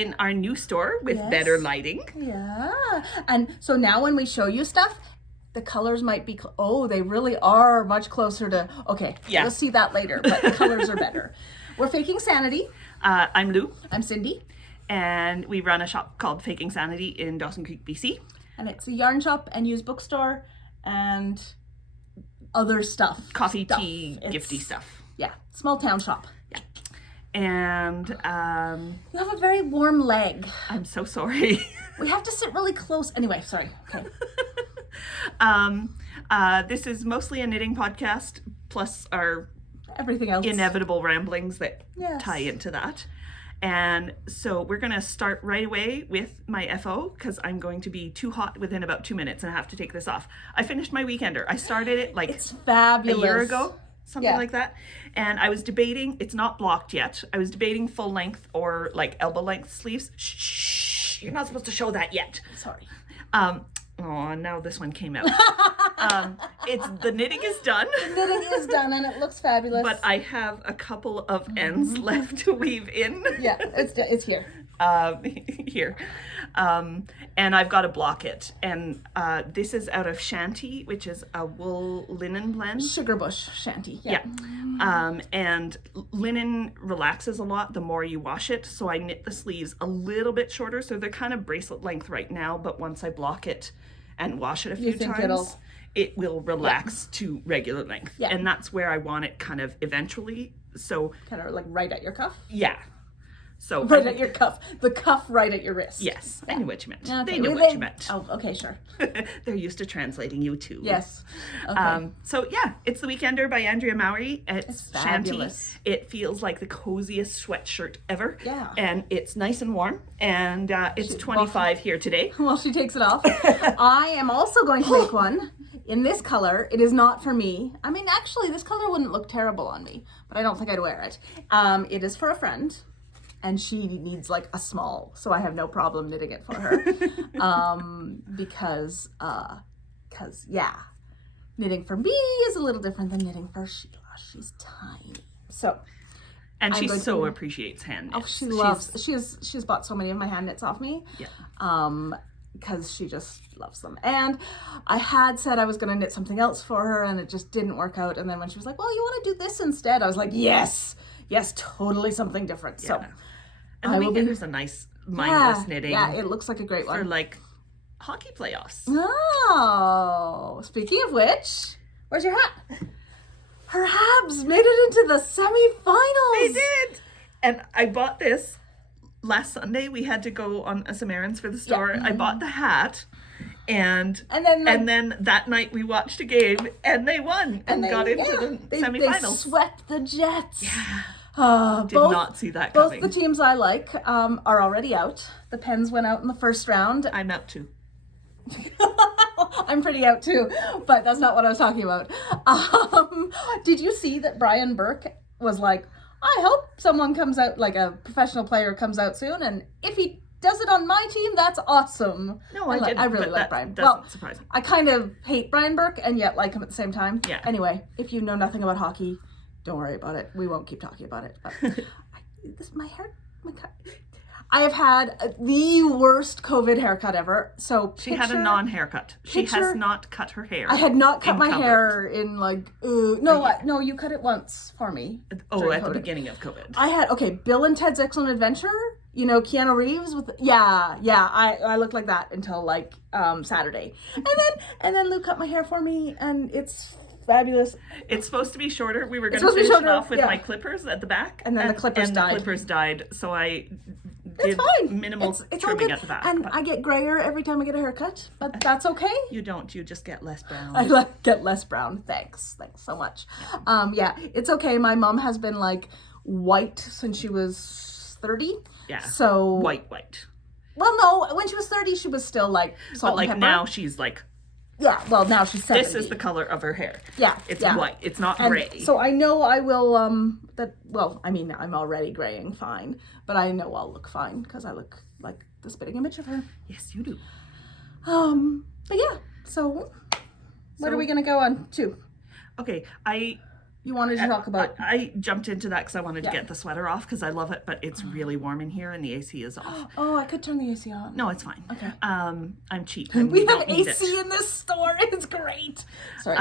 in our new store with better lighting. Yeah. And so now when we show you stuff, the colors might be, they really are much closer to, you'll see that later, but the colors are better. We're Faking Sanity. I'm Lou. I'm Cindy. And we run a shop called Faking Sanity in Dawson Creek, BC. And it's a yarn shop and used bookstore and other stuff. Coffee, tea, gifty stuff. Yeah, small town shop. Yeah. And you have a very warm leg. I'm so sorry. We have to sit really close. Anyway, sorry. Okay. This is mostly a knitting podcast, plus our everything else inevitable ramblings that tie into that. And so we're going to start right away with my FO because I'm going to be too hot within about 2 minutes and I have to take this off. I finished my weekender. I started it like it's fabulous. A year ago, something like that. And I was debating, it's not blocked yet. I was debating full length or like elbow length sleeves. Shh, you're not supposed to show that yet. Sorry. Oh, now this one came out. The knitting is done. The knitting is done and it looks fabulous. But I have a couple of ends left to weave in. Yeah, it's here. Here. And I've got to block it. And this is out of Shanty, which is a wool linen blend. Sugar bush Shanty. Yeah. And linen relaxes a lot the more you wash it. So I knit the sleeves a little bit shorter. So they're kind of bracelet length right now. But once I block it and wash it a few times, it will relax to regular length. Yeah. And that's where I want it kind of eventually. So kind of like right at your cuff? Yeah. So right at your cuff. The cuff right at your wrist. Yes. I knew what you meant. Okay. They knew what you meant. Oh, okay, sure. They're used to translating you too. Yes. Okay. So yeah, it's The Weekender by Andrea Mowry. It's fabulous. Shanty. It feels like the coziest sweatshirt ever. Yeah. And it's nice and warm. And it's 25 here today. Well, she takes it off. I am also going to make one in this color. It is not for me. I mean, actually, this color wouldn't look terrible on me, but I don't think I'd wear it. It is for a friend. And she needs like a small, so I have no problem knitting it for her. Because knitting for me is a little different than knitting for Sheila. She's tiny. So. And she so appreciates hand knits. Oh, she loves, she's bought so many of my hand knits off me. Yeah. Because she just loves them. And I had said I was going to knit something else for her and it just didn't work out. And then when she was like, well, you want to do this instead? I was like, yes, totally something different. So. And The Weekender's a nice mindless knitting. Yeah, it looks like a great one. For like hockey playoffs. Oh, speaking of which, where's your hat? Her Habs made it into the semifinals. They did. And I bought this last Sunday. We had to go on some errands for the store. Yeah. I bought the hat. And then that night we watched a game and they won and got into the semifinals. They swept the Jets. Yeah. Did not see that Both coming. the teams I like are already out. The Pens went out in the first round. I'm out too. I'm pretty out too, but that's not what I was talking about. Did you see that Brian Burke was like, I hope someone comes out, like a professional player comes out soon, and if he does it on my team, that's awesome. No, I didn't. I really like Brian. Doesn't surprise me. I kind of hate Brian Burke and yet like him at the same time. Yeah. Anyway, if you know nothing about hockey, don't worry about it. We won't keep talking about it. But I have had the worst COVID haircut ever. So she had a non-haircut. She has not cut her hair. I had not cut my hair in like no, you cut it once for me. Oh, at the beginning of COVID. I had Bill and Ted's Excellent Adventure. You know, Keanu Reeves with I looked like that until like Saturday, and then Lou cut my hair for me, and it's fabulous. It's supposed to be shorter. We were going to finish it off with my clippers at the back. And then the clippers died. The clippers died, so I did minimal it's trimming at the back. And I get grayer every time I get a haircut, but that's okay. You don't. You just get less brown. I get less brown. Thanks so much. It's okay. My mom has been like white since she was 30. Yeah. So white. Well, no. When she was 30, she was still like salt and pepper. Now she's like. Yeah, well, now she's 70. This is the color of her hair. Yeah. It's white. It's not gray. So I know I will, I'm already graying fine, but I know I'll look fine because I look like the spitting image of her. Yes, you do. But yeah, so what are we going to go on to? Okay, I You wanted to talk about... I jumped into that because I wanted to get the sweater off because I love it, but it's really warm in here and the AC is off. Oh, I could turn the AC on. No, it's fine. Okay. I'm cheap. We have AC in this store. It's great. Sorry.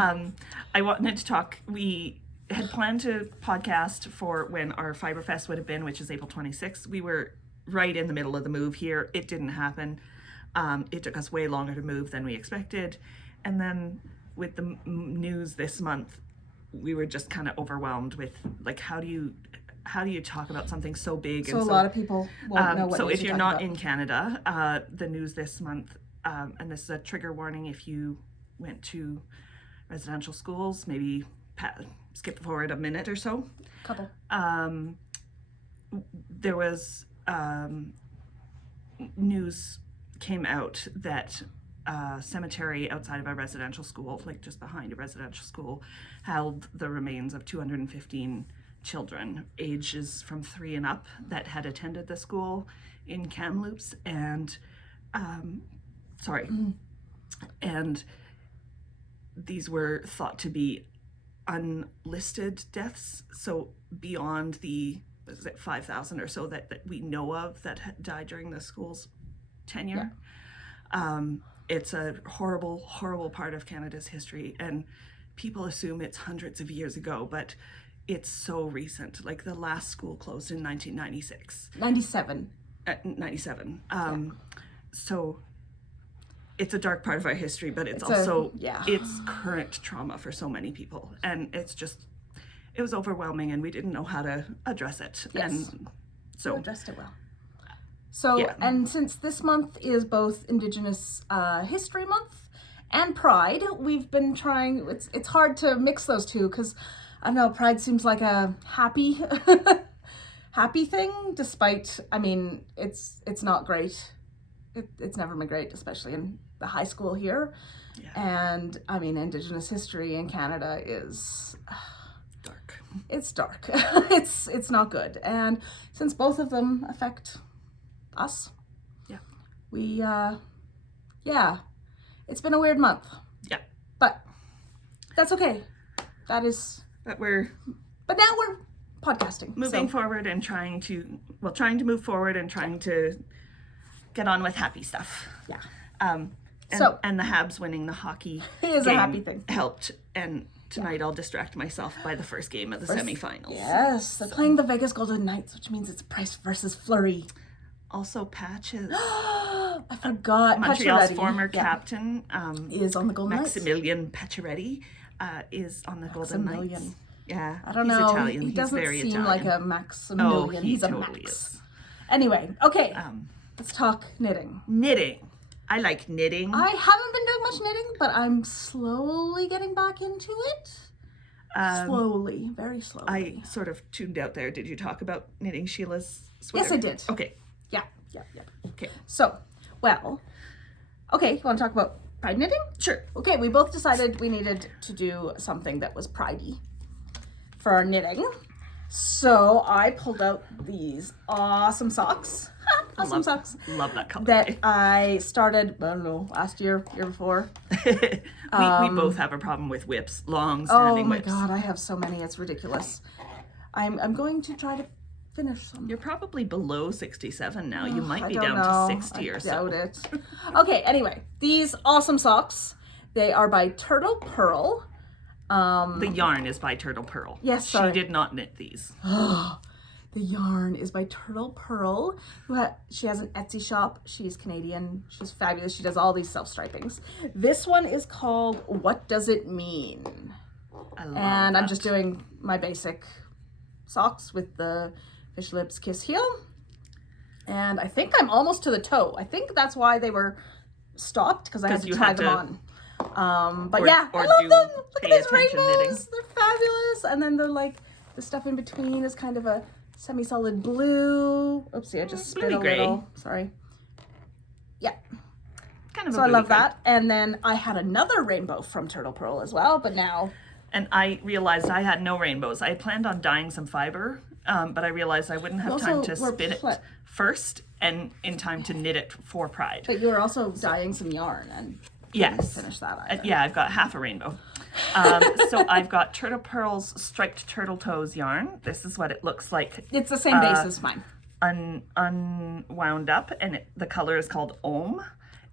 I wanted to talk. We had planned to podcast for when our FIBRE Fest would have been, which is April 26th. We were right in the middle of the move here. It didn't happen. It took us way longer to move than we expected. And then with the news this month, we were just kind of overwhelmed with like, how do you talk about something so big? So a lot of people won't know what so if you're not about. in Canada, the news this month, and this is a trigger warning if you went to residential schools, maybe skip forward a minute or so. Couple. There was news came out that cemetery outside of a residential school, like just behind a residential school, held the remains of 215 children, ages from 3 and up, that had attended the school in Kamloops, and and these were thought to be unlisted deaths, so beyond the 5,000 or so that we know of that died during the school's tenure. It's a horrible, horrible part of Canada's history, and people assume it's hundreds of years ago, but it's so recent. Like the last school closed in 1996. 97. 97. So it's a dark part of our history, but it's also it's current trauma for so many people, and it was overwhelming, and we didn't know how to address it. Yes. And so you addressed it well. So, and since this month is both Indigenous History Month and Pride, we've been trying, it's hard to mix those two because, I don't know, Pride seems like a happy thing, despite, I mean, it's not great. It's never been great, especially in the high school here. Yeah. And, I mean, Indigenous history in Canada is... dark. It's dark. It's not good. And since both of them affect... us. Yeah. We, it's been a weird month. Yeah. But that's okay. But now we're podcasting. Moving forward and trying to move forward and trying to get on with happy stuff. Yeah. And the Habs winning the hockey is game a happy thing. Helped. And tonight I'll distract myself by the first game of the semifinals. Yes. They're playing the Vegas Golden Knights, which means it's Price versus Fleury. Also Patches. I forgot. Montreal's former captain is on the Golden Knights. Maximilian Pacioretty is on the Golden Knights. Yeah, I don't know. Italian. He doesn't very seem Italian. like a Maximilian. He's a totally Max. Is. Anyway, okay. Let's talk knitting. Knitting. I like knitting. I haven't been doing much knitting, but I'm slowly getting back into it. Slowly, very slowly. I sort of tuned out there. Did you talk about knitting Sheila's sweater? Yes, I did. Okay. Yeah. Okay. So, okay, you want to talk about pride knitting? Sure. Okay, we both decided we needed to do something that was pridey for our knitting. So I pulled out these awesome socks. Socks. Love that color. That I started, I don't know, last year before. we both have a problem with whips, long-standing whips. Oh my God, I have so many, it's ridiculous. I'm going to try to finish some. You're probably below 67 now. You might be down to 60 or so. I doubt it. Okay, anyway, these awesome socks, they are by TurtlePurl. The yarn is by TurtlePurl. Yes, sorry. She did not knit these. The yarn is by TurtlePurl. She has an Etsy shop. She's Canadian. She's fabulous. She does all these self-stripings. This one is called What Does It Mean? I love and that. I'm just doing my basic socks with the Fish Lips Kiss Heel. And I think I'm almost to the toe. I think that's why they were stopped, because I had to try them on. But I love them. Look at these rainbows. Knitting. They're fabulous. And then the stuff in between is kind of a semi-solid blue. Oopsie, I just spit a little. Sorry. Yeah. Kind of so I love that. And then I had another rainbow from TurtlePurl as well, but now... And I realized I had no rainbows. I had planned on dyeing some fiber, but I realized I wouldn't have time to spin it first and in time to knit it for Pride. But you were also dyeing some yarn and... Yes. Finish that either. Yeah, I've got half a rainbow. So I've got TurtlePurl's Striped Turtle Toes yarn. This is what it looks like. It's the same base as mine. Unwound up, and the color is called Om.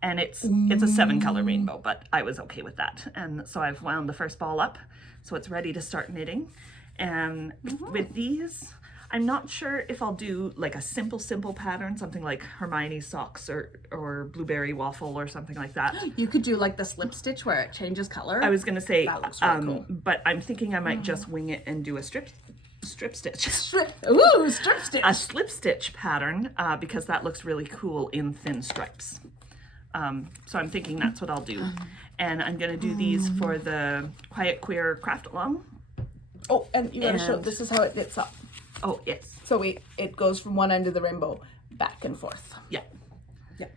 And it's a 7-color rainbow, but I was okay with that. And so I've wound the first ball up, so it's ready to start knitting. And with these, I'm not sure if I'll do like a simple pattern, something like Hermione socks or blueberry waffle or something like that. You could do like the slip stitch where it changes color. I was gonna say, That looks really cool. but I'm thinking I might just wing it and do a strip stitch. Strip stitch. A slip stitch pattern, because that looks really cool in thin stripes. So I'm thinking that's what I'll do. And I'm gonna do these for the Quiet Queer Craft Along. Oh, and you gotta show, this is how it knits up. Oh, yes. So it goes from one end of the rainbow back and forth. Yeah. Yeah.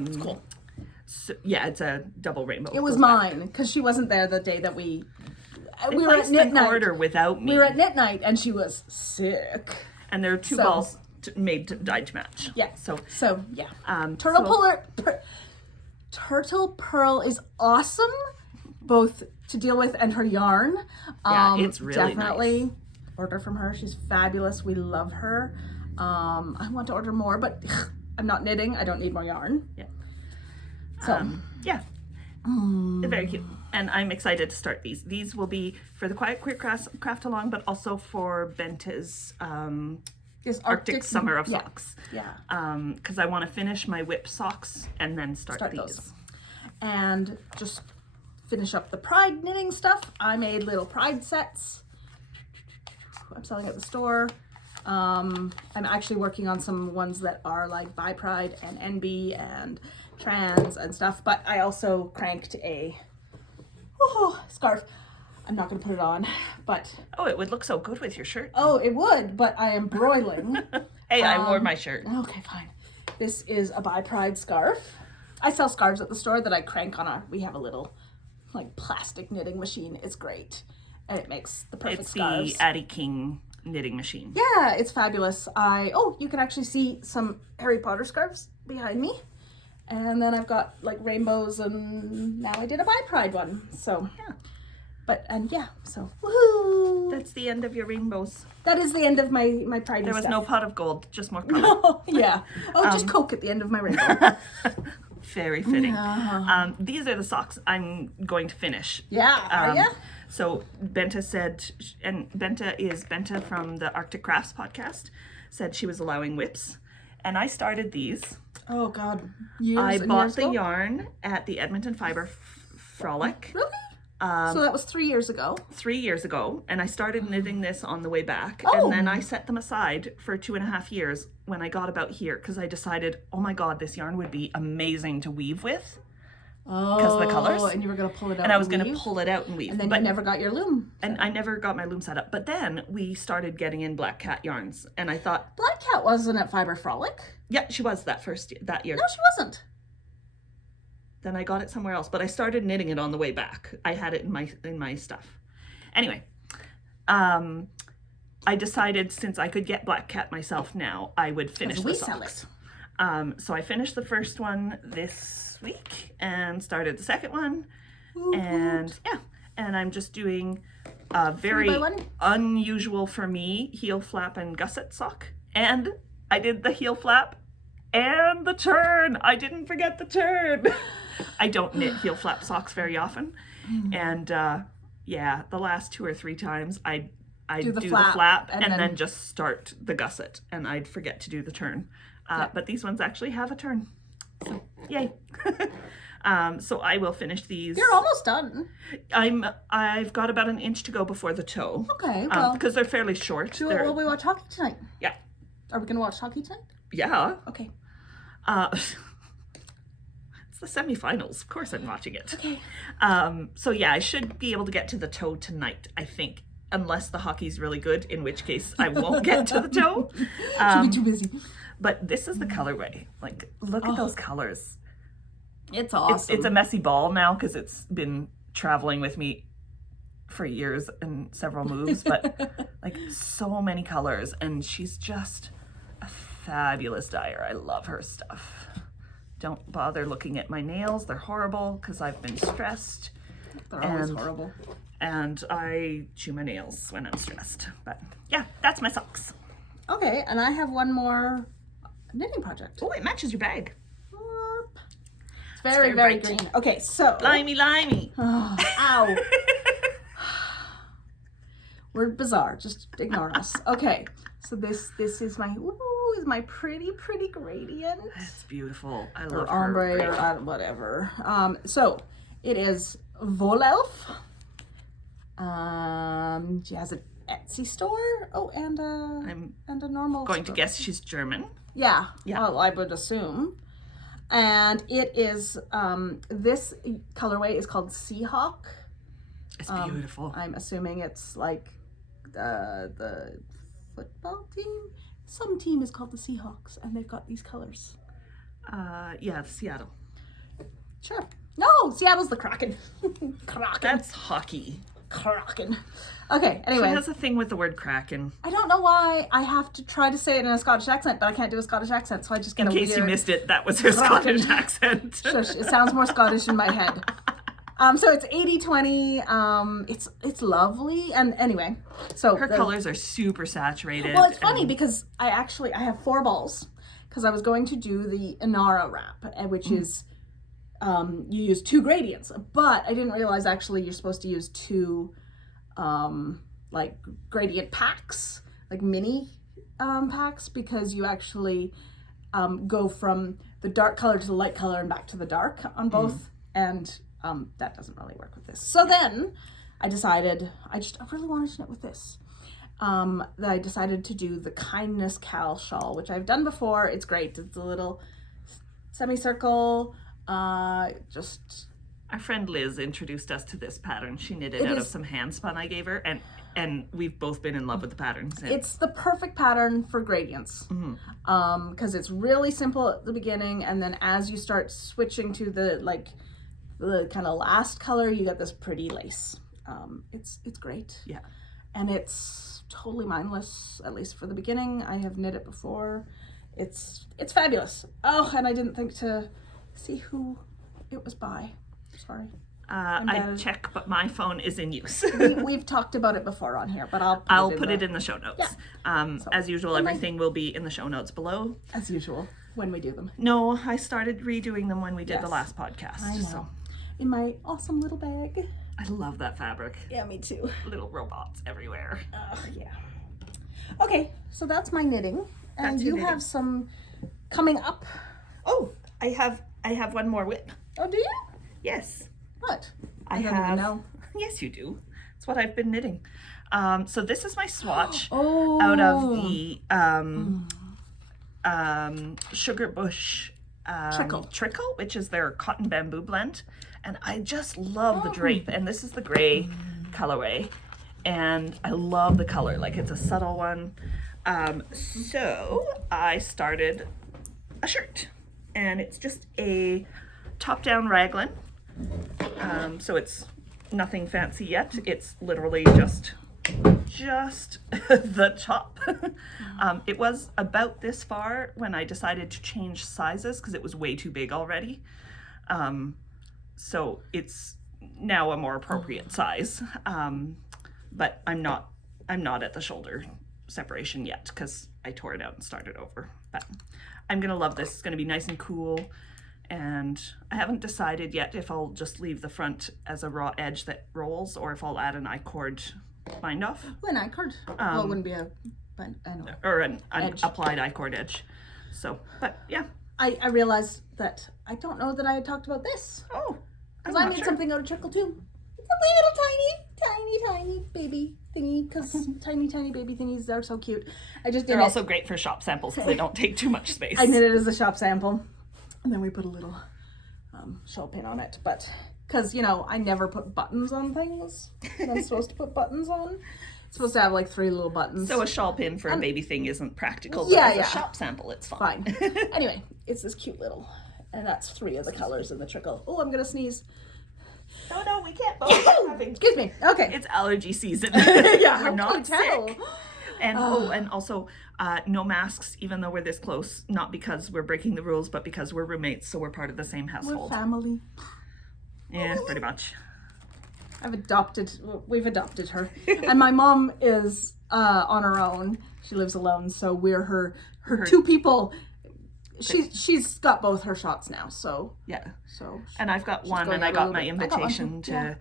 It's cool. So, yeah, it's a double rainbow. It was mine, because she wasn't there the day that we were at placed knit an night. order without me. We were at knit night, and she was sick. And there are two balls dyed to match. Yeah. So yeah. TurtlePurl TurtlePurl is awesome, both to deal with and her yarn. Yeah, it's really definitely nice. Order from her. She's fabulous. We love her. I want to order more, but I'm not knitting. I don't need more yarn. Yeah. So yeah. Very cute. And I'm excited to start these. These will be for the Quiet Queer Craft Along, but also for Benta's Arctic Summer of Socks. Yeah. Because I want to finish my whip socks and then start these. Those. And just finish up the Pride knitting stuff. I made little Pride sets. I'm selling at the store. I'm actually working on some ones that are like bi Pride and NB and trans and stuff, but I also cranked a scarf. I'm not going to put it on, but... Oh, it would look so good with your shirt. Oh, it would, but I am broiling. Hey, I wore my shirt. Okay, fine. This is a bi Pride scarf. I sell scarves at the store that I crank on we have a little like plastic knitting machine. It's great. And it makes the perfect scarves. It's the Addie King knitting machine. Yeah, it's fabulous. You can actually see some Harry Potter scarves behind me. And then I've got like rainbows, and now I did a bi Pride one. So yeah. So woohoo! That's the end of your rainbows. That is the end of my Pride. There was stuff. no pot of gold, just more color. No, yeah. Just Coke at the end of my rainbow. Very fitting. Yeah. These are the socks I'm going to finish. Yeah. So Benta said, and Benta is Benta from the Arctic Crafts podcast, said she was allowing whips. And I started these. Oh God. I bought the yarn at the Edmonton Fibre Frolic. Really? So that was 3 years ago. 3 years ago, and I started knitting this on the way back, Oh. and then I set them aside for 2.5 years when I got about here, because I decided, oh my God, this yarn would be amazing to weave with, because of the colors. And you were going to pull it out and I was going weave? to pull it out and weave. And then you never got your loom. And I never got my loom set up. But then we started getting in Black Cat yarns, and I thought, Black Cat wasn't at Fibre Frolic. yeah, she was that year. No, she wasn't. Then I got it somewhere else, but I started knitting it on the way back. I had it in my stuff. Anyway, I decided since I could get Black Cat myself now, I would finish the socks. So I finished the first one this week and started the second one. And I'm just doing a very unusual for me heel flap and gusset sock. And I did the heel flap and the turn. I didn't forget the turn. I don't knit heel flap socks very often. And the last 2 or 3 times I do the flap and then just start the gusset, and I'd forget to do the turn. But these ones actually have a turn. So yay. So I will finish these. You're almost done. I've got about an inch to go before the toe. Okay, well. Because they're fairly short. Will we watch hockey tonight? Yeah. Are we going to watch hockey tonight? Yeah. Okay. It's the semifinals. Of course I'm watching it. Okay. So yeah, I should be able to get to the toe tonight, I think. Unless the hockey's really good, in which case I won't get to the toe. She'll be too busy. But this is the colorway. Like, look at those colors. It's awesome. It's a messy ball now because it's been traveling with me for years and several moves, but like so many colors, and she's just a fabulous dyer. I love her stuff. don't bother looking at my nails. They're horrible because I've been stressed. They're always horrible. And I chew my nails when I'm stressed. But yeah, that's my socks. Okay, and I have one more knitting project. Oh, it matches your bag. It's very, very bright. green. Okay, so. Limey. Oh, ow. We're bizarre. Just ignore us. Okay, so this is my pretty gradient. It's beautiful. I Or love her. ombre or whatever. So it is Wollelfe. She has an Etsy store. Oh, and a normal. Going store. to guess she's German. Yeah. Yeah. Well, I would assume. And it is this colorway is called Seahawk. It's beautiful. I'm assuming it's like the football team. Some team is called the Seahawks, and they've got these colors. Yeah, Seattle. Sure. No, Seattle's the Kraken. Kraken. That's hockey. Kraken. Okay, anyway. She has a thing with the word Kraken. I don't know why I have to try to say it in a Scottish accent, but I can't do a Scottish accent, so I just get In a case weird... you missed it, that was her Kraken. Scottish accent. Shush, it sounds more Scottish in my head. So it's 80-20. It's lovely, and anyway, so Her colors are super saturated. Well, it's funny because I have 4 balls because I was going to do the Inara wrap, which is you use 2 gradients, but I didn't realize actually you're supposed to use 2 like gradient packs, like mini packs, because you actually go from the dark color to the light color and back to the dark on both, and that doesn't really work with this. So then I decided I really wanted to knit with this. That I decided to do the Kindness Cal shawl, which I've done before. It's great. It's a little semicircle. Just Our friend Liz introduced us to this pattern. She knitted out of some hand spun I gave her, and we've both been in love with the pattern since. It's the perfect pattern for gradients, because it's really simple at the beginning, and then as you start switching to the kind of last color, you get this pretty lace. It's great. Yeah, and it's totally mindless, at least for the beginning. I have knit it before. It's fabulous. Oh, and I didn't think to see who it was by. Sorry. I check, but my phone is in use. We've talked about it before on here, but I'll put it in the show notes. Yeah. As usual, everything will be in the show notes below. As usual, when we do them. No, I started redoing them when we did the Yes. last podcast. I know. So In my awesome little bag. I love that fabric. Yeah, me too. Little robots everywhere. Yeah. Okay, so that's my knitting. And That's your you have knitting. some coming up. Oh, I have one more whip. Oh, do you? Yes. What? I don't have. even know. Yes, you do. It's what I've been knitting. So this is my swatch Oh. out of the Sugar Bush Trickle, which is their cotton bamboo blend. And I just love the drape. And this is the gray colorway. And I love the color. Like, it's a subtle one. So I started a shirt. And it's just a top-down raglan. So it's nothing fancy yet. It's literally just the top. It was about this far when I decided to change sizes because it was way too big already. So it's now a more appropriate size. But I'm not at the shoulder separation yet because I tore it out and started over. But I'm gonna love this. It's gonna be nice and cool. And I haven't decided yet if I'll just leave the front as a raw edge that rolls or if I'll add an I-cord bind off. Oh, an I-cord. Well, it wouldn't be a... But I know. Or an Edge. applied I-cord edge. So, but yeah. I realized that I don't know that I had talked about this. Oh, Because I made something out of Trickle too. It's a little tiny baby thingy. Because tiny baby thingies are so cute. I just did They're it. also great for shop samples because they don't take too much space. I knit it as a shop sample. And then we put a little shawl pin on it. But, because, you know, I never put buttons on things that I'm supposed to put buttons on. It's supposed to have like 3 little buttons. So a shawl pin for a baby thing isn't practical, but Yeah, as yeah. a shop sample, it's fine. Anyway, it's this cute little, and that's 3 of the colors in the Trickle. Oh, I'm gonna sneeze. No, we can't both be having. Excuse me. Okay. It's allergy season. Yeah, We're how not can you tell? sick. And and also no masks, even though we're this close, not because we're breaking the rules, but because we're roommates, so we're part of the same household. We're family. Yeah, pretty much. We've adopted her. And my mom is on her own. She lives alone, so we're her two people. She's got both her shots now, so yeah. So and I've got one, and I got my invitation to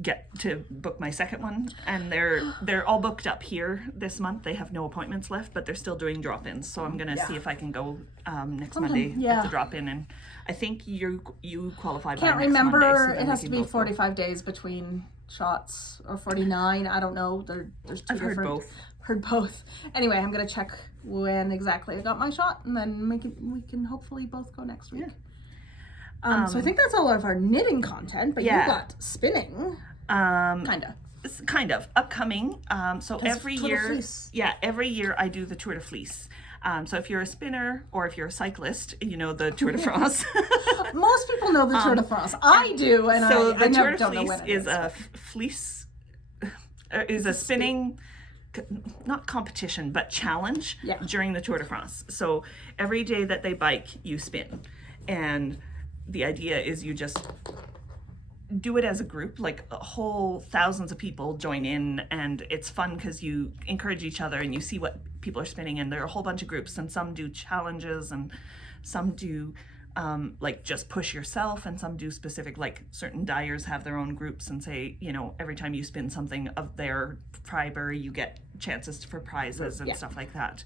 get to book my second one, and they're all booked up here this month. They have no appointments left, but they're still doing drop-ins, so I'm gonna see if I can go next Monday at the drop-in. And I think you qualified. Can't by remember. Next Monday, so it has to be 45 days between shots, or 49. I don't know. There's two different. Heard both. Anyway, I'm gonna check when exactly I got my shot, and then we can hopefully both go next week. So I think that's all of our knitting content, but you got spinning. Kind of upcoming. So every year, every year I do the Tour de Fleece. So if you're a spinner or if you're a cyclist, you know the Tour de France. Most people know the Tour de France. I do, and so I the Tour de don't know Fleece when it is a fleece, is a spinning. Not competition, but challenge during the Tour de France. So every day that they bike, you spin. And the idea is you just do it as a group, like whole thousands of people join in, and it's fun because you encourage each other and you see what people are spinning, and there are a whole bunch of groups, and some do challenges and some do like just push yourself, and some do specific, like certain dyers have their own groups and say, you know, every time you spin something of their fiber, you get chances for prizes and stuff like that.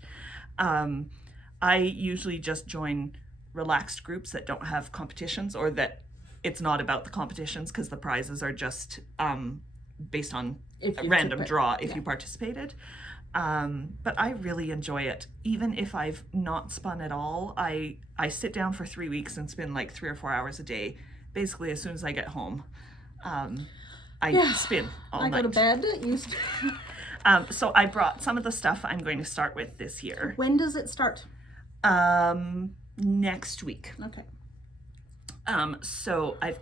I usually just join relaxed groups that don't have competitions, or that it's not about the competitions, because the prizes are just based on a random draw if you participated. But I really enjoy it. Even if I've not spun at all, I sit down for 3 weeks and spin like 3 or 4 hours a day. Basically, as soon as I get home, I spin all night. I go to bed. So I brought some of the stuff I'm going to start with this year. When does it start? Next week. Okay. So I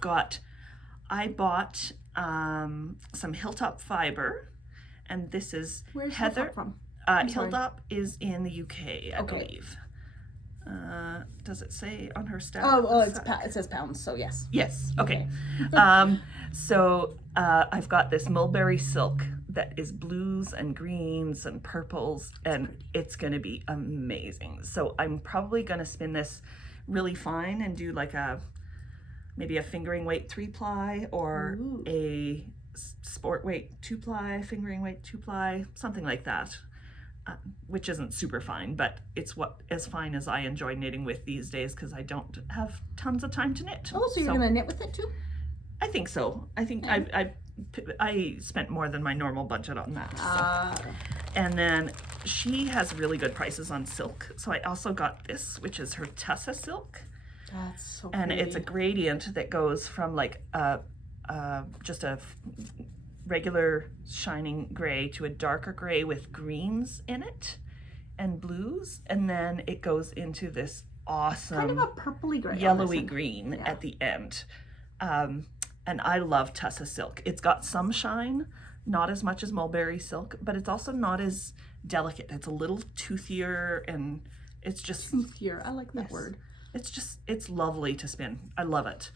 bought some Hilltop fiber. And this is Where's Heather. Hilltop from? Hilltop is in the UK, I believe. Does it say on her staff? It says pounds, so yes. Yes, okay. So I've got this mulberry silk that is blues and greens and purples, and it's going to be amazing. So I'm probably going to spin this really fine and do like maybe a fingering weight 3-ply, or a sport weight 2-ply, fingering weight 2-ply, something like that, which isn't super fine, but it's as fine as I enjoy knitting with these days, because I don't have tons of time to knit. Oh, so you're gonna knit with it too? I think so. I think I spent more than my normal budget on that. So. And then she has really good prices on silk, so I also got this, which is her tussah silk. That's so and pretty. It's a gradient that goes from like just a regular shining gray to a darker gray with greens in it and blues, and then it goes into this awesome kind of a purpley gray, yellowy green at the end. And I love tussah silk. It's got some shine, not as much as mulberry silk, but it's also not as delicate. It's a little toothier, and it's just toothier. I like that word. It's lovely to spin. I love it.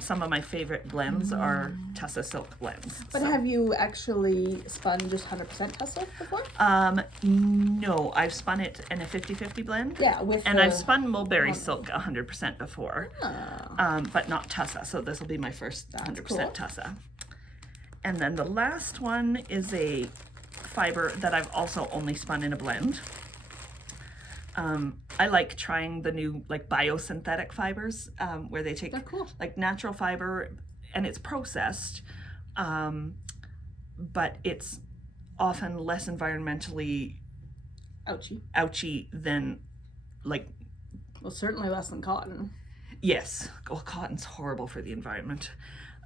Some of my favorite blends are tussah silk blends. But have you actually spun just 100% tussah before? No, I've spun it in a 50-50 blend. Yeah, I've spun mulberry silk 100% before, but not tussah. So this will be my first 100% tussah. And then the last one is a fiber that I've also only spun in a blend. I like trying the new like biosynthetic fibers, where they take like natural fiber and it's processed, but it's often less environmentally ouchy than like, well, certainly less than cotton. Yes, well, cotton's horrible for the environment,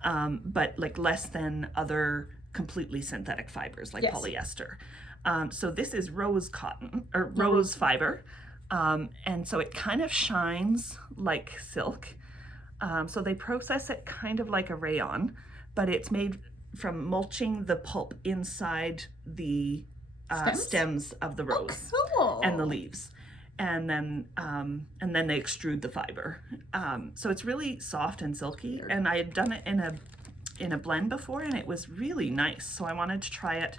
but like less than other completely synthetic fibers like polyester. So this is rose cotton or rose fiber. And so it kind of shines like silk. So they process it kind of like a rayon, but it's made from mulching the pulp inside the stems of the rose Cool. and the leaves. And then they extrude the fiber. So it's really soft and silky. And I had done it in a blend before, and it was really nice. So I wanted to try it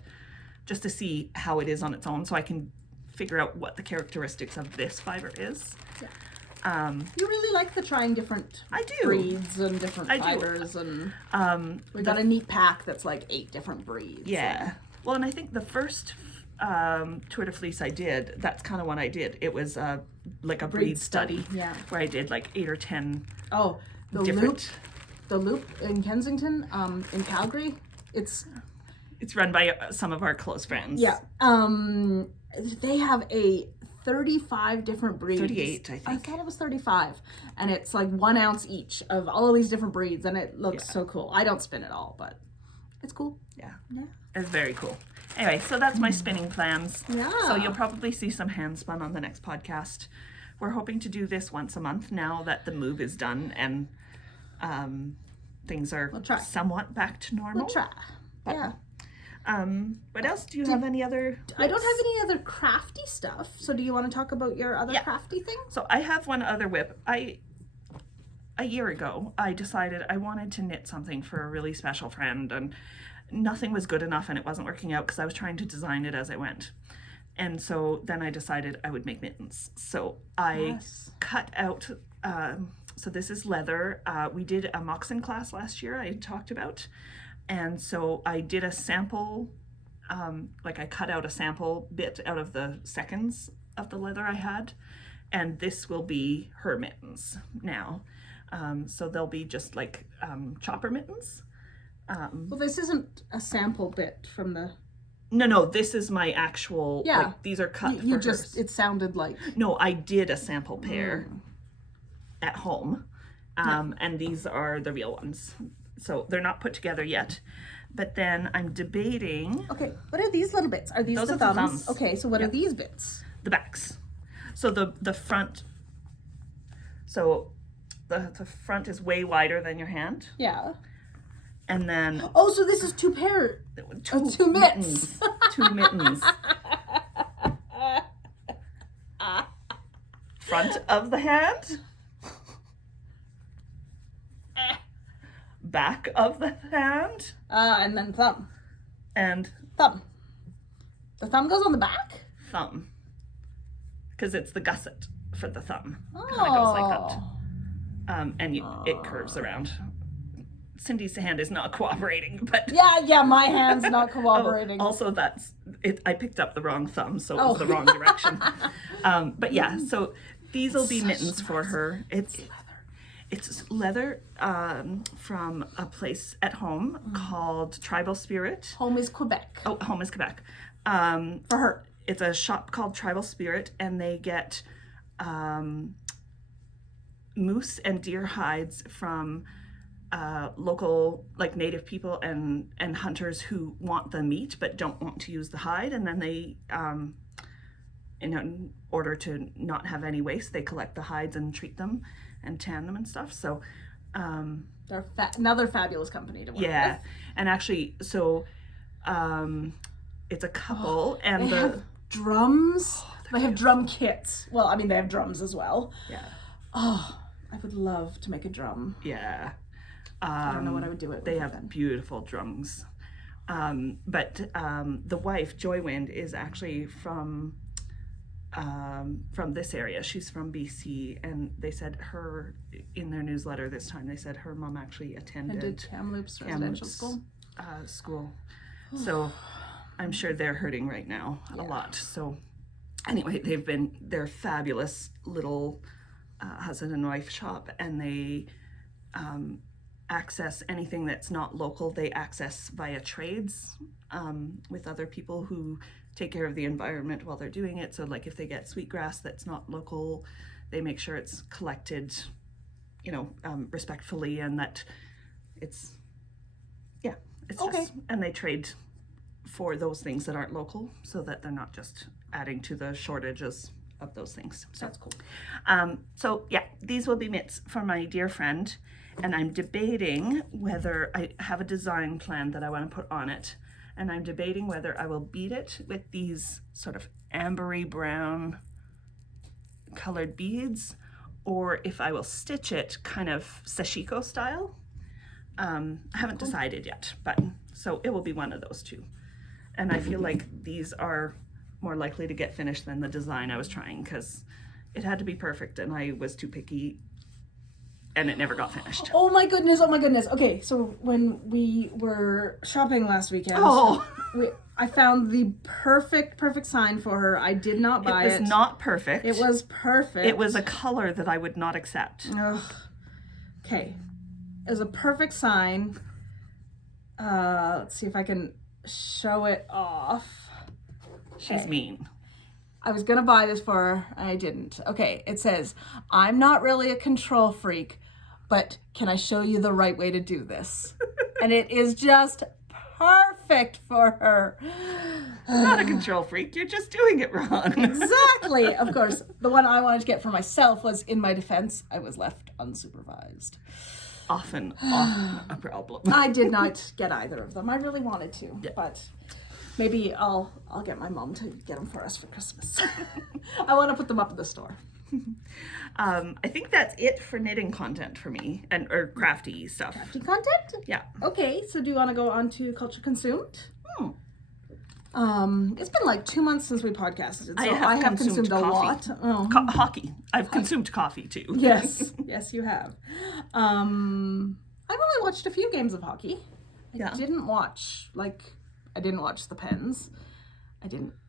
just to see how it is on its own, so I can figure out what the characteristics of this fiber is. Yeah. You really like the trying different breeds and different fibers, and we got a neat pack that's like 8 different breeds. Yeah. Well, and I think the first Twitter fleece I did, that's kind of what I did. It was like a breed study, where I did like 8 or 10 different. The Loop in Kensington, in Calgary, it's run by some of our close friends. Yeah. They have a 35 different breeds. 38, I think. I thought it was 35. And it's like 1 ounce each of all of these different breeds, and it looks so cool. I don't spin it all, but it's cool. Yeah. It's very cool. Anyway, so that's my spinning plans. Yeah. So you'll probably see some hand spun on the next podcast. We're hoping to do this once a month now that the move is done and things are somewhat back to normal. We'll try. Yeah. What else? Do you have any other whips? I don't have any other crafty stuff. So do you want to talk about your other crafty thing? So I have one other whip. A year ago, I decided I wanted to knit something for a really special friend, and nothing was good enough, and it wasn't working out because I was trying to design it as I went. And so then I decided I would make mittens. So I cut out, so this is leather. We did a moccasin class last year I talked about. And so I did a sample, like I cut out a sample bit out of the seconds of the leather I had. And this will be her mittens now. So they'll be just like chopper mittens. Well, this isn't a sample bit from the... No, this is my actual, like, these are cut for hers. It sounded like... No, I did a sample pair at home, and these are the real ones. So they're not put together yet, but then I'm debating... Okay, what are these little bits? Are these the thumbs? Okay, so what are these bits? The backs. So the front, so the front is way wider than your hand. Yeah. And then... Oh, so this is two mittens. 2 mittens. Front of the hand. Back of the hand. And then thumb. And... Thumb. The thumb goes on the back? Thumb. Because it's the gusset for the thumb. Kind of goes like that. And it curves around. Cindy's hand is not cooperating, but... Yeah, my hand's not cooperating. Also, that's... I picked up the wrong thumb, so it was the wrong direction. But yeah, so these will be mittens for her. It's leather from a place at home called Tribal Spirit. Home is Quebec. Oh, home is Quebec. For her. It's a shop called Tribal Spirit, and they get moose and deer hides from local, like, native people and hunters who want the meat but don't want to use the hide, and then they in order to not have any waste, they collect the hides and treat them and tan them and stuff. So they're another fabulous company to work with. And actually, so it's a couple, and they have drums. They have drum kits. Well, I mean, they have drums as well. Yeah. Oh, I would love to make a drum. Yeah. I don't know what I would do it with. They have beautiful drums. But the wife, Joywind, is actually from this area. She's from BC, and they said in their newsletter this time, they said her mom actually attended Kamloops residential school. So I'm sure they're hurting right now a lot. So anyway, they're fabulous little husband and wife shop, and they access anything that's not local. They access via trades with other people who take care of the environment while they're doing it. So like if they get sweetgrass that's not local, they make sure it's collected, respectfully, and that it's okay. just, and they trade for those things that aren't local so that they're not just adding to the shortages of those things. So that's cool. So yeah, these will be mitts for my dear friend, and I'm debating whether I have a design plan that I want to put on it, and I'm debating whether I will bead it with these sort of ambery brown colored beads, or if I will stitch it kind of sashiko style. I haven't decided yet, but so it will be one of those two. And I feel like these are more likely to get finished than the design I was trying, because it had to be perfect and I was too picky and it never got finished. Oh my goodness. Okay, so when we were shopping last weekend, I found the perfect sign for her. I did not buy it. It was not perfect. It was perfect. It was a color that I would not accept. Ugh. Okay. It was a perfect sign. Let's see if I can show it off. She's mean. I was gonna buy this for her, and I didn't. Okay, it says, I'm not really a control freak, but can I show you the right way to do this? And it is just perfect for her. Not a control freak, you're just doing it wrong. Exactly. Of course, the one I wanted to get for myself was, in my defense, I was left unsupervised. Often a problem. I did not get either of them. I really wanted to, but maybe I'll get my mom to get them for us for Christmas. I want to put them up at the store. I think that's it for knitting content for me, or crafty stuff. Crafty content? Yeah. Okay, so do you want to go on to culture consumed? It's been like 2 months since we podcasted, so I have consumed a lot. Oh. Hockey. I've consumed coffee too. Yes, you have. I've only watched a few games of hockey. I didn't watch the Pens.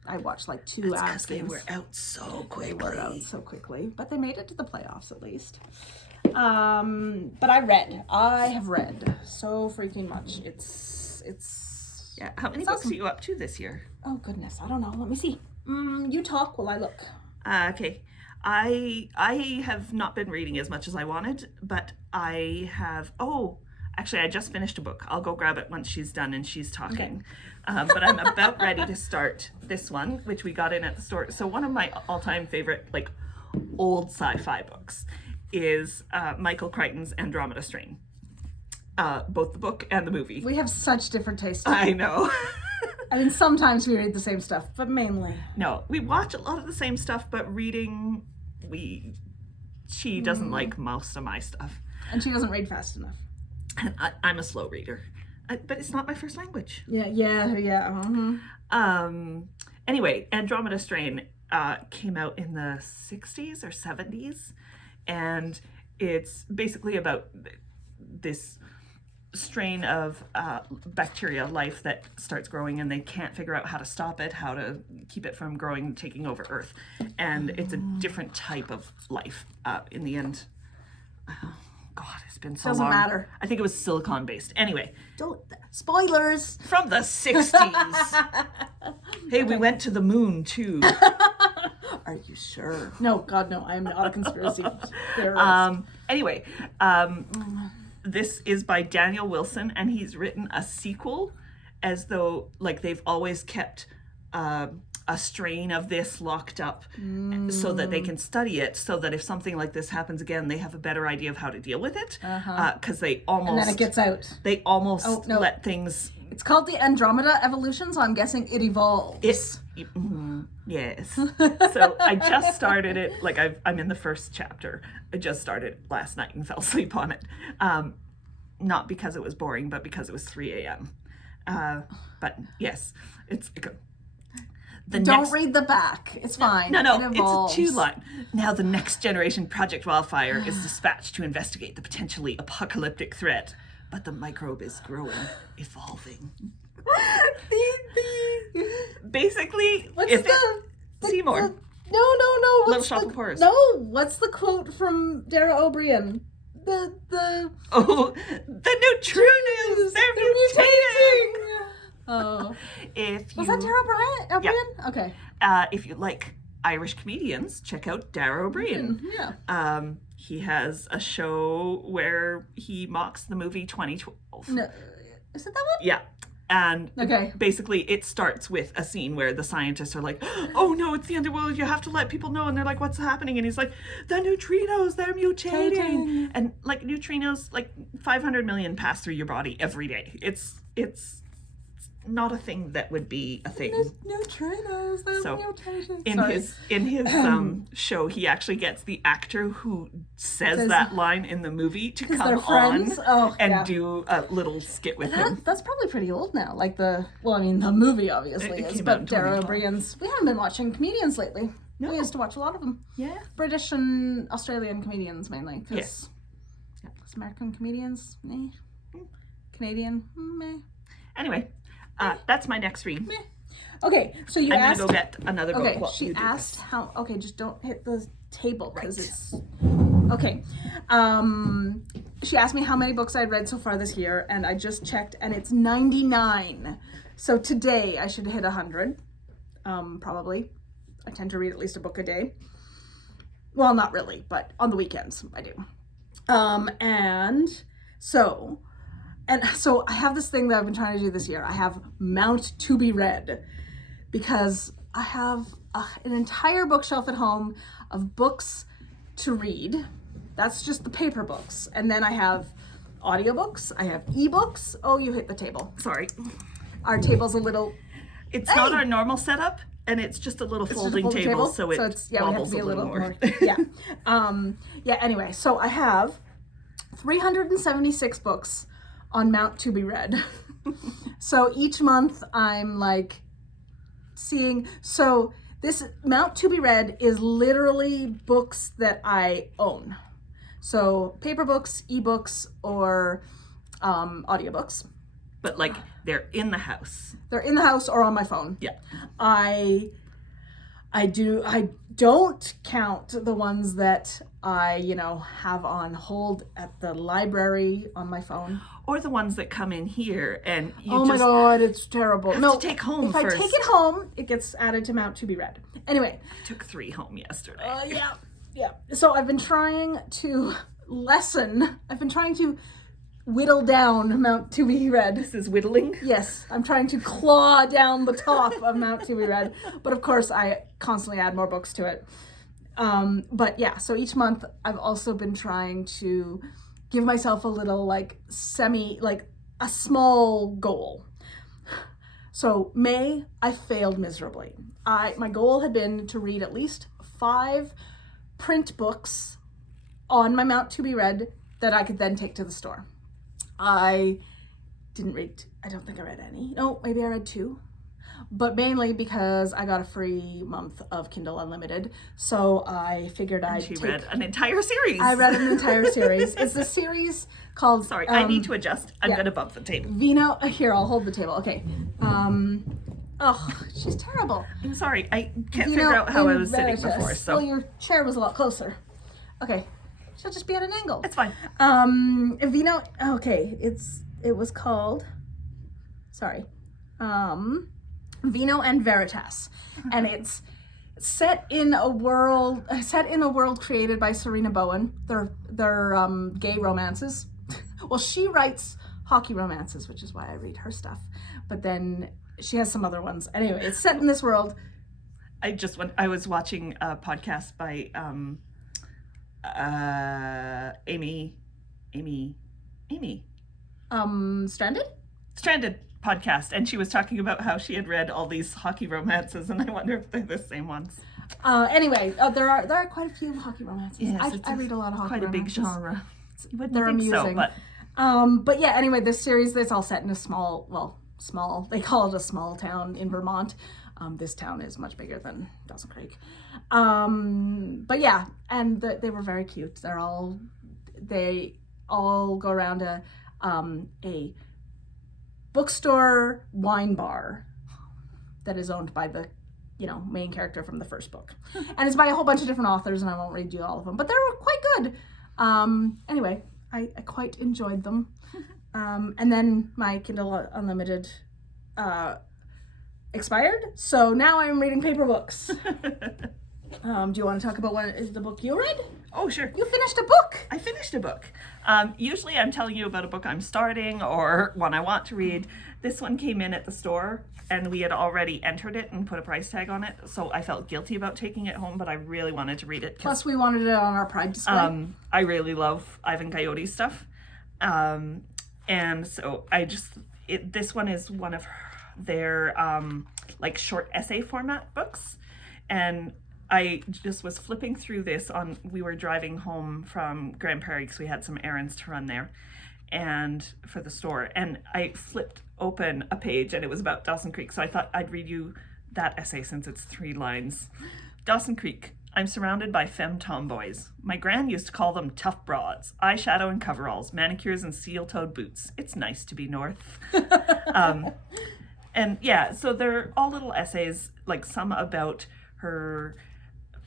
I watched like 2 That's games. they were out so quickly. But they made it to the playoffs at least. But I have read so freaking much. It's Yeah, how many books are you up to this year? Oh goodness, I don't know. Let me see. You talk while I look. Okay. I have not been reading as much as I wanted, but I have, actually I just finished a book. I'll go grab it once she's done and she's talking. Okay. But I'm about ready to start this one, which we got in at the store. So one of my all-time favorite, like, old sci-fi books is Michael Crichton's Andromeda Strain. Both the book and the movie. We have such different tastes. I know. I mean, sometimes we read the same stuff, but mainly. No, we watch a lot of the same stuff, but reading, she doesn't like most of my stuff. And she doesn't read fast enough. I'm a slow reader, but it's not my first language. Yeah. Anyway, Andromeda Strain came out in the 60s or 70s, and it's basically about this strain of bacteria life that starts growing, and they can't figure out how to stop it, how to keep it from growing and taking over Earth. And it's a different type of life in the end. God, it's been so long. Doesn't matter. I think it was silicon based. Anyway. Spoilers. From the 60s. Hey, we went to the moon too. Are you sure? No, God, no. I am not a conspiracy theorist. Anyway, this is by Daniel Wilson, and he's written a sequel as though, like, they've always kept a strain of this locked up so that they can study it, so that if something like this happens again, they have a better idea of how to deal with it. Because they almost... And then it gets out. They almost let things... It's called the Andromeda evolution, so I'm guessing it evolves. Yes. So I just started it, like I'm in the first chapter. I just started last night and fell asleep on it. Not because it was boring, but because it was 3 a.m. But yes, it's good. Don't read the back. It's fine. No, it's a 2-line. Now the next generation Project Wildfire is dispatched to investigate the potentially apocalyptic threat. But the microbe is growing, evolving. Basically, Seymour. No. Little Shop of Horrors. No, what's the quote from Dara O'Brien? The neutrinos, they're mutating. Oh. Was that Dara O'Brien? Yeah. Okay. If you like Irish comedians, check out Dara O'Brien. Yeah. He has a show where he mocks the movie 2012. No, is it that one? Yeah. And basically it starts with a scene where the scientists are like, oh no, it's the underworld, you have to let people know. And they're like, what's happening? And he's like, the neutrinos, they're mutating. And like neutrinos, like 500 million pass through your body every day. It's not a thing that would be a thing. There's neutrinos. There's So, mutations. in his show, he actually gets the actor who says that line in the movie to come they're on friends? and do a little skit with him. That's probably pretty old now. Like the movie obviously It is, came but out in Dara 2012. O'Brien's. We haven't been watching comedians lately. No. We used to watch a lot of them. Yeah. British and Australian comedians mainly. Yes. American comedians, meh. Canadian, meh. Anyway, that's my next read. Okay, so you I'm asked. gonna go get another book. Okay, while she you do asked this. how. Okay, just don't hit the table because Right. it's. Okay, she asked me how many books I'd read so far this year, and I just checked, and it's 99. So today I should hit 100, probably. I tend to read at least a book a day. Well, not really, but on the weekends I do. And so I have this thing that I've been trying to do this year. I have Mount to be read because I have an entire bookshelf at home of books to read. That's just the paper books. And then I have audiobooks. I have ebooks. Oh, you hit the table. Sorry. Our table's a little... It's not our normal setup, and it's just a little folding table, so it it's, we have wobbles to be a little more. Yeah. Anyway, so I have 376 books on Mount to be read. So each month I'm like seeing, so this Mount to be read is literally books that I own. So paper books, ebooks, or audiobooks. But like they're in the house. They're in the house or on my phone. Yeah. I don't count the ones that I, have on hold at the library on my phone. Or the ones that come in here and you Oh my God, it's terrible. have to take home if first. I take it home, it gets added to Mount to be read. Anyway. I took 3 home yesterday. Yeah. So I've been trying to whittle down Mount to be read. This is whittling. Yes, I'm trying to claw down the top of Mount to be read. But of course, I constantly add more books to it. But yeah, so each month I've also been trying to give myself a little a small goal. So May, I failed miserably. My goal had been to read at least 5 print books on my Mount to be read that I could then take to the store. I don't think I read any. No, maybe I read 2. But mainly because I got a free month of Kindle Unlimited. So I figured I'd read an entire series. I read an entire series. It's a series called... Sorry, I need to adjust. I'm going to bump the table. Vino... Here, I'll hold the table. Okay. She's terrible. I'm sorry. I can't figure out how I was sitting Veritas. before. So Well, your chair was a lot closer. Okay. She'll just be at an angle. it's fine. Vino... Okay. It was called... Sorry. Vino and Veritas, and it's set in a world created by Sarina Bowen. They're gay romances. Well, she writes hockey romances, which is why I read her stuff. But then she has some other ones. Anyway, it's set in this world. I was watching a podcast by Amy. Stranded podcast, and she was talking about how she had read all these hockey romances, and I wonder if they're the same ones. Anyway, there are quite a few hockey romances. Yes, I read a lot of hockey quite a big romances. genre. You wouldn't They're think amusing. so, But yeah, anyway, this series that's all set in a small, they call it a small town in Vermont. This town is much bigger than Dawson Creek. But yeah, and they were very cute. They all go around a bookstore wine bar that is owned by the main character from the first book. And it's by a whole bunch of different authors, and I won't read you all of them, but they're quite good. Anyway, I quite enjoyed them. And then my Kindle Unlimited expired, so now I'm reading paper books. Do you want to talk about what is the book you read? Oh, sure. You finished a book. I finished a book. Usually I'm telling you about a book I'm starting or one I want to read. This one came in at the store, and we had already entered it and put a price tag on it, so I felt guilty about taking it home, but I really wanted to read it. Plus, we wanted it on our Pride display. I really love Ivan Coyote's stuff. And so this one is one of they're like short essay format books. And I just was flipping through this we were driving home from Grand Prairie because we had some errands to run there and for the store. And I flipped open a page and it was about Dawson Creek. So I thought I'd read you that essay since it's 3 lines. Dawson Creek. I'm surrounded by femme tomboys. My gran used to call them tough broads, eyeshadow and coveralls, manicures and steel-toed boots. It's nice to be north. And yeah, so they're all little essays, like some about her,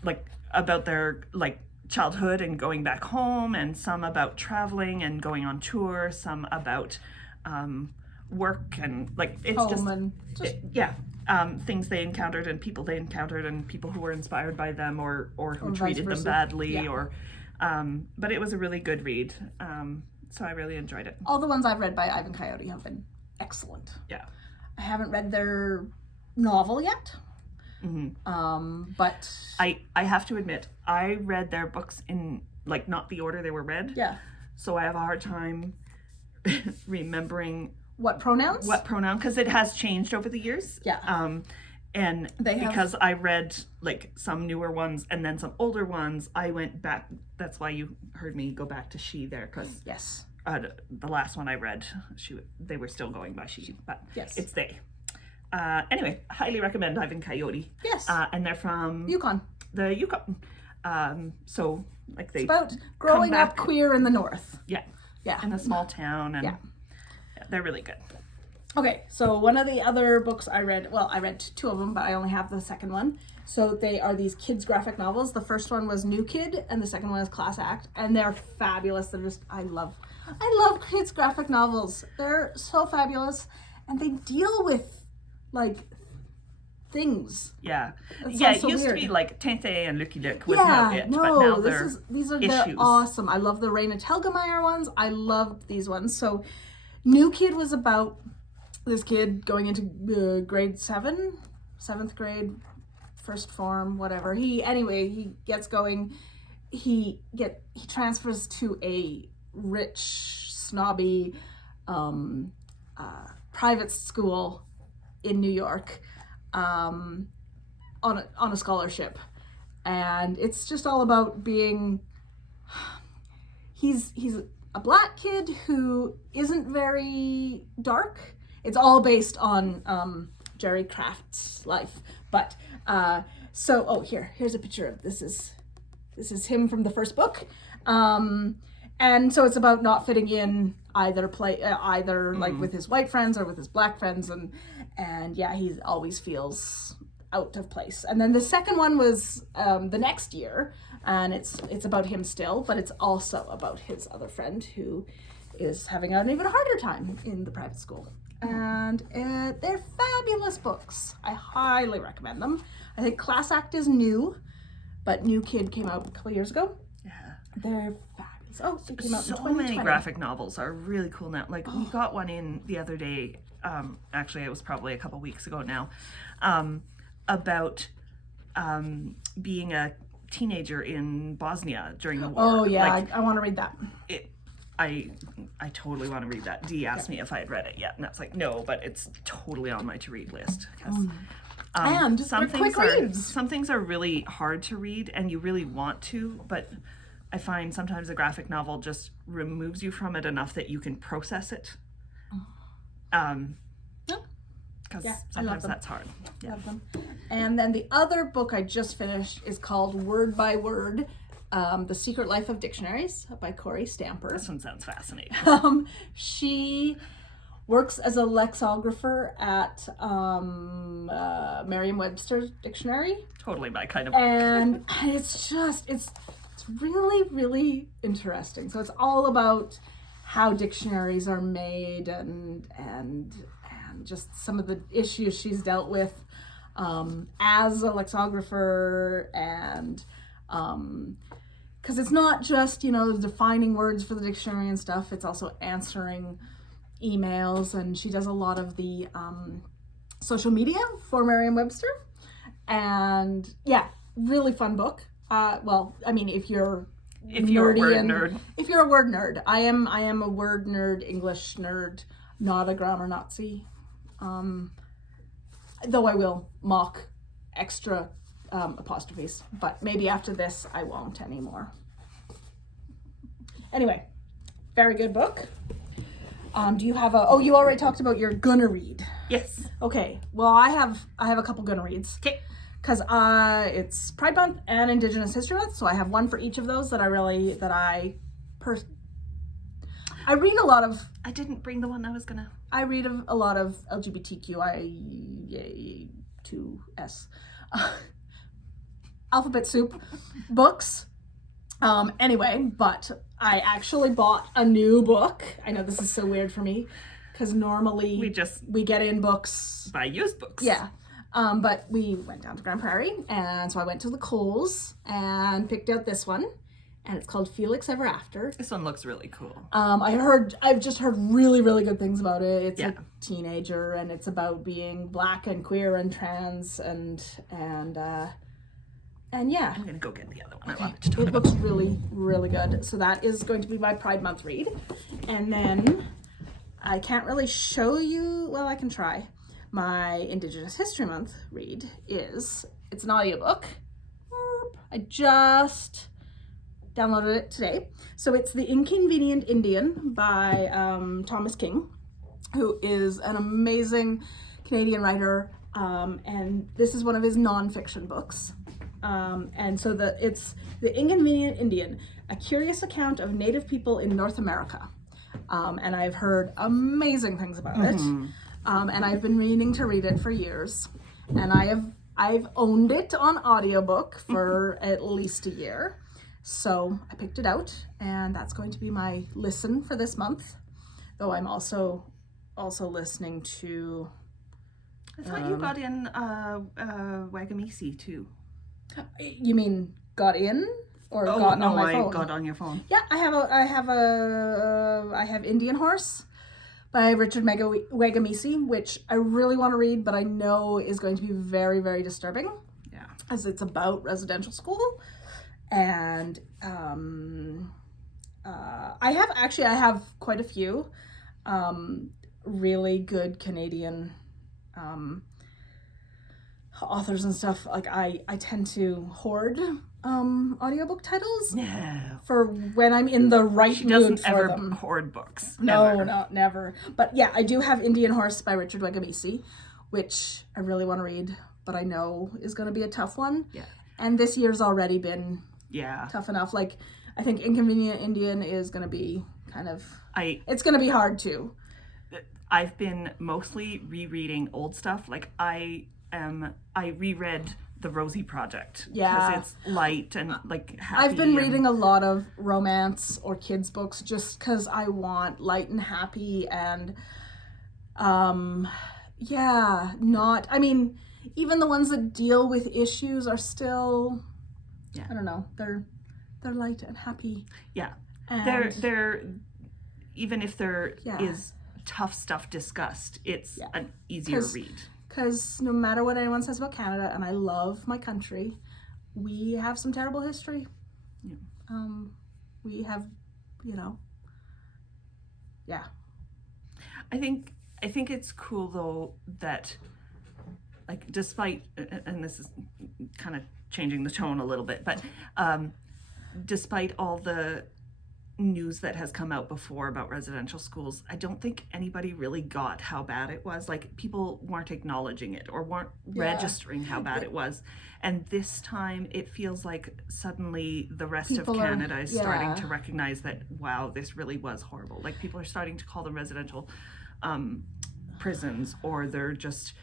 like about their like childhood and going back home, and some about traveling and going on tour, some about work and like it's things they encountered and people they encountered and people who were inspired by them or who treated them badly or but it was a really good read, so I really enjoyed it. All the ones I've read by Ivan Coyote have been excellent. Yeah, I haven't read their novel yet. But I have to admit, I read their books in like not the order they were read. Yeah. So I have a hard time remembering what pronoun, because it has changed over the years. Yeah. And because I read like some newer ones and then some older ones, I went back. That's why you heard me go back to she there, because yes, the last one I read, they were still going by she, but yes, it's they. Anyway, highly recommend Ivan Coyote. Yes. And they're from Yukon. The Yukon. So like it's about growing up queer in the north. Yeah. Yeah. In a small town, and they're really good. Okay, so one of the other books I read, well, I read 2 of them, but I only have the second one. So they are these kids graphic novels. The first one was New Kid, and the second one is Class Act, and they're fabulous. They're just, I love kids graphic novels. They're so fabulous, and they deal with like things. Yeah. It It so used weird. to be like Tente and Lucky Luke was how it, but now they're awesome. I love the Raina Telgemeier ones. I loved these ones. So New Kid was about this kid going into grade 7th grade, first form, whatever. He gets going. He transfers to a rich, snobby, private school in New York, on a scholarship, and it's just all about being. He's a black kid who isn't very dark. It's all based on Jerry Craft's life, but here's a picture of this is him from the first book, and so it's about not fitting in either like with his white friends or with his black friends, and he always feels out of place. And then the second one was the next year, and it's about him still, but it's also about his other friend who is having an even harder time in the private school. And they're fabulous books. I highly recommend them. I think Class Act is new, but New Kid came out a couple years ago. Yeah. They're fabulous. Oh, it came out in 2020. Many graphic novels are really cool now. Like we got one in the other day, actually it was probably a couple weeks ago now, about being a teenager in Bosnia during the war. Oh yeah, like, I want to read that. I totally want to read that. Dee asked me if I had read it yet, and I was like, no, but it's totally on my to-read list. And some things are really hard to read, and you really want to, but I find sometimes a graphic novel just removes you from it enough that you can process it. Because sometimes that's hard. Yeah. Love them. And then the other book I just finished is called Word by Word, The Secret Life of Dictionaries by Kory Stamper. This one sounds fascinating. She works as a lexicographer at Merriam-Webster Dictionary. Totally my kind of work. And it's really, really interesting. So it's all about how dictionaries are made and just some of the issues she's dealt with as a lexicographer, and because it's not just defining words for the dictionary and stuff, it's also answering emails, and she does a lot of the social media for Merriam-Webster, and really fun book. Well, I mean, if you're a word nerd, I am a word nerd, English nerd, not a grammar Nazi. though I will mock extra apostrophes, but maybe after this I won't anymore. Anyway, very good book. Do you have you already talked about your gonna read. Yes. Okay, well I have a couple gonna reads. Okay. Because it's Pride Month and Indigenous History Month, so I have one for each of those that I read a lot of. I didn't bring the one I was gonna. I read a lot of LGBTQI2S alphabet soup books. Anyway, but I actually bought a new book. I know this is so weird for me because normally we get in books. Buy used books. Yeah. But we went down to Grand Prairie, and so I went to the Kohl's and picked out this one, and it's called Felix Ever After. This one looks really cool. I've just heard really, really good things about it. It's Yeah. a teenager, and it's about being Black and queer and trans and yeah. I'm gonna go get the other one. I wanted to talk It about. looks really, really good. So that is going to be my Pride Month read. And then I can't really show you, well, I can try. My Indigenous History Month read it's an audiobook. I just downloaded it today. So it's The Inconvenient Indian by Thomas King, who is an amazing Canadian writer. And this is one of his nonfiction books. And so it's The Inconvenient Indian, a curious account of Native people in North America. And I've heard amazing things about it. And I've been meaning to read it for years. And I've owned it on audiobook for at least a year. So I picked it out, and that's going to be my listen for this month. Though I'm also listening to... I thought you got in Wagamisi too. You mean got in or gotten on my phone? I got on your phone. Yeah, I have Indian Horse by Richard Wagamisi, which I really want to read, but I know is going to be very, very disturbing. Yeah. As it's about residential school. And I have quite a few really good Canadian authors and stuff. Like I tend to hoard audiobook titles. Yeah. For when I'm in the right She mood doesn't for ever them. hoard books. No, Ever. never. But yeah, I do have Indian Horse by Richard Wagamisi, which I really want to read, but I know is going to be a tough one. Yeah. And this year's already been Yeah. tough enough. Like, I think Inconvenient Indian is going to be it's going to be hard too. I've been mostly rereading old stuff. Like I reread The Rosie Project. Yeah. Because it's light and like happy. I've been reading a lot of romance or kids books just because I want light and happy and even the ones that deal with issues are still, I don't know, they're light and happy. Yeah. And They're even if there is tough stuff discussed, it's an easier read. Because no matter what anyone says about Canada, and I love my country, we have some terrible history. Yeah. We have, I think it's cool though that, like, despite, and this is kind of changing the tone a little bit, but despite all the news that has come out before about residential schools, I don't think anybody really got how bad it was. Like, people weren't acknowledging it or weren't registering how bad it was. And this time it feels like suddenly the rest of Canada is starting to recognize that, wow, this really was horrible. Like, people are starting to call them residential prisons, or they're just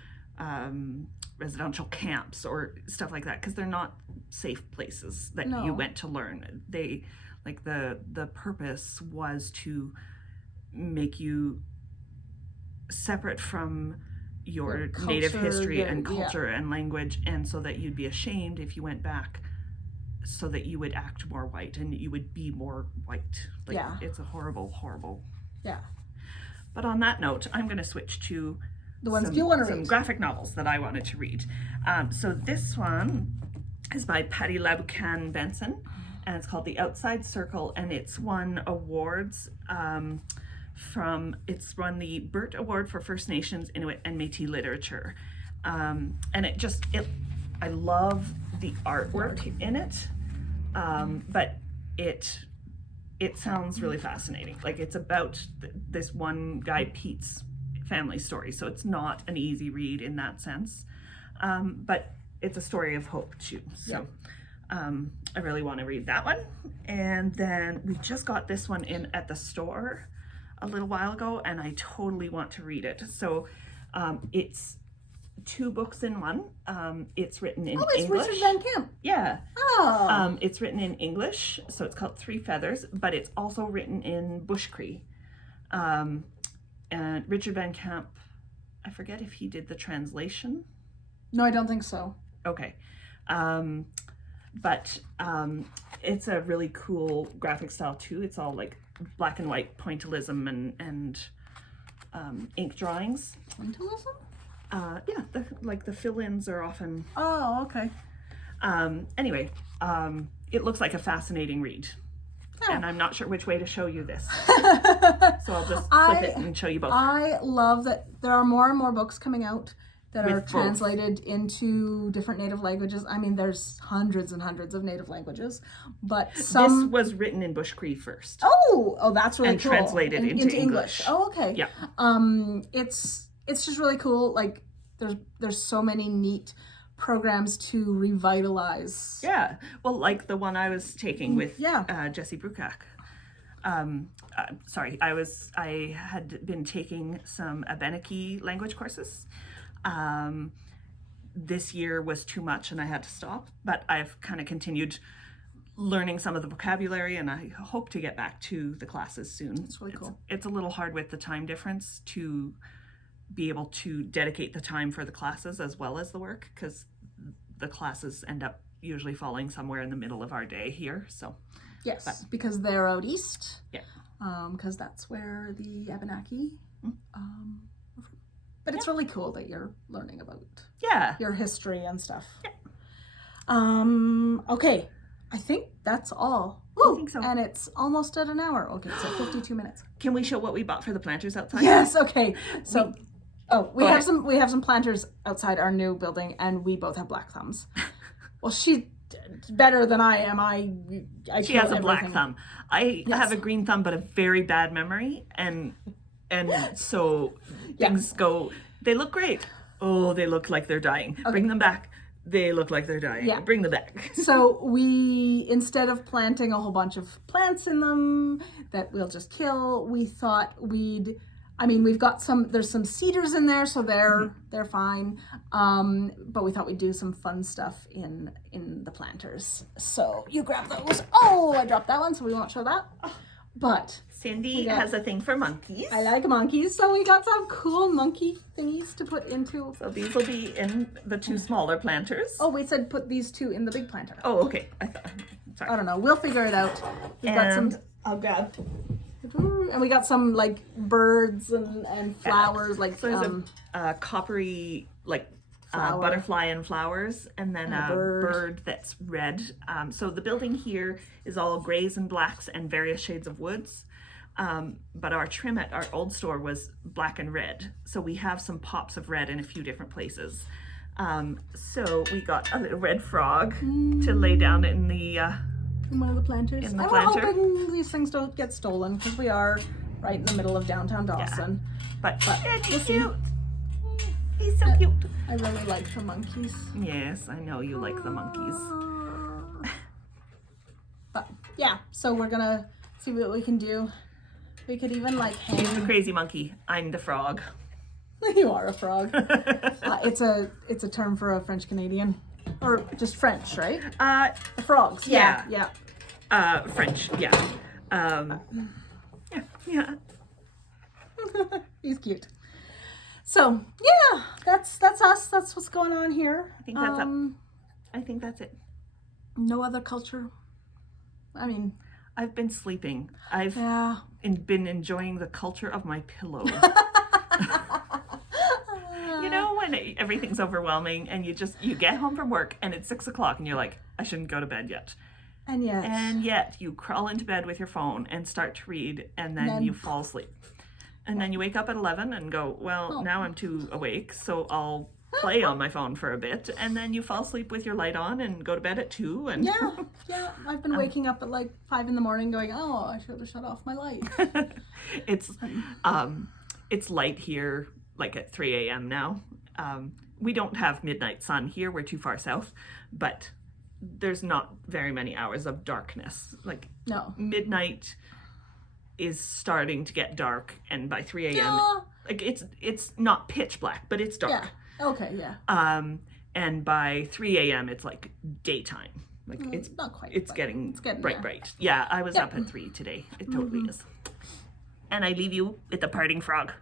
residential camps or stuff like that, because they're not safe places that you went to learn. They, like, the purpose was to make you separate from your native history and culture and language, and so that you'd be ashamed if you went back, so that you would act more white and you would be more white. Like, it's a horrible, horrible. Yeah. But on that note, I'm going to switch to the ones you want to read. Some graphic novels that I wanted to read. So this one is by Patty Laboucan-Benson, and it's called The Outside Circle, and it's won awards it's won the Burt Award for First Nations, Inuit, and Métis Literature. And I love the artwork in it, but it sounds really fascinating. Like, it's about this one guy Pete's family story, so it's not an easy read in that sense, but it's a story of hope too. So I really want to read that one. And then we just got this one in at the store a little while ago, and I totally want to read it. So it's 2 books in one. It's written in English. Richard Van Camp. Yeah. Oh. It's written in English, so it's called Three Feathers, but it's also written in Bush Cree. And Richard Van Camp, I forget if he did the translation. No, I don't think so. Okay. But it's a really cool graphic style too. It's all like black and white pointillism and ink drawings. Pointillism? Yeah, the fill-ins are often... Oh, okay. Anyway, it looks like a fascinating read. Oh. And I'm not sure which way to show you this. So I'll just flip it and show you both. I love that there are more and more books coming out that With are both. translated into different native languages. I mean, there's hundreds and hundreds of native languages, but some... This was written in Bush Cree first. Oh, that's really and cool. translated into English. Oh, okay. Yeah. It's just really cool. Like, there's so many neat programs to revitalize. Yeah. Well, like the one I was taking with Yeah. Jesse Brukak. Sorry, I had been taking some Abenaki language courses. This year was too much and I had to stop, but I've kind of continued learning some of the vocabulary, and I hope to get back to the classes soon. It's really cool. It's a little hard with the time difference to be able to dedicate the time for the classes as well as the work, because the classes end up usually falling somewhere in the middle of our day here. So Yes, because they're out east. Yeah. Because that's where the Abenaki. But it's really cool that you're learning about your history and stuff. Yeah. Okay, I think that's all. I think so. And it's almost at an hour. Okay, so 52 minutes. Can we show what we bought for the planters outside? Yes. Okay. So, we Go have ahead. we have some planters outside our new building, and we both have black thumbs. Well, she's better than I am. She kill has a black everything. thumb. I Yes. have a green thumb, but a very bad memory, and so things go. They look great. Oh, they look like they're dying. Okay. Bring them back. They look like they're dying. Yeah. Bring them back. So we, instead of planting a whole bunch of plants in them that we'll just kill, we thought we've got there's some cedars in there, so they're fine. But we thought we'd do some fun stuff in the planters. So you grab those. Oh, I dropped that one, so we won't show that. But Cindy has a thing for monkeys. I like monkeys, so we got some cool monkey thingies to put into. So these will be in the 2 smaller planters. Oh, we said put these 2 in the big planter. Oh, okay. Sorry. I don't know. We'll figure it out. We've got some. I'll grab. And we got some like birds and flowers, like So there's a coppery butterfly and flowers, and then a bird that's red. So the building here is all grays and blacks and various shades of woods. But our trim at our old store was black and red. So we have some pops of red in a few different places. So we got a little red frog to lay down in the in one of the planters. in the I'm planter. hoping these things don't get stolen because we are right in the middle of downtown Dawson. But we'll he's see. cute. He's so cute. I really like the monkeys. Yes, I know you like the monkeys. But yeah, so we're gonna see what we can do. We could even like He's the hang. crazy monkey. I'm the frog. You are a frog. It's a term for a French Canadian, or just French, right? The frogs. yeah. Yeah. French. Yeah. Yeah. He's cute. So yeah, that's us. That's what's going on here. I think that's I think that's it. No other culture. I mean, I've been sleeping. I've yeah. been enjoying the culture of my pillow. You know, when everything's overwhelming and you get home from work and it's 6 o'clock and you're like, I shouldn't go to bed yet. And yet you crawl into bed with your phone and start to read, and then you fall asleep. And then you wake up at 11 and go, well, now I'm too awake, so I'll play on my phone for a bit, and then you fall asleep with your light on and go to bed at 2. And yeah. I've been waking up at like 5 in the morning going, oh, I should have shut off my light. It's light here like at 3 a.m. now. We don't have midnight sun here. We're too far south, but there's not very many hours of darkness. Like midnight is starting to get dark, and by 3 a.m. like it's not pitch black, but it's dark. Yeah. Okay, yeah. And by 3 a.m. it's like daytime. Like it's not quite. It's getting bright, there. bright. Yeah, I was up at 3 today. It totally is. And I leave you with the parting frog.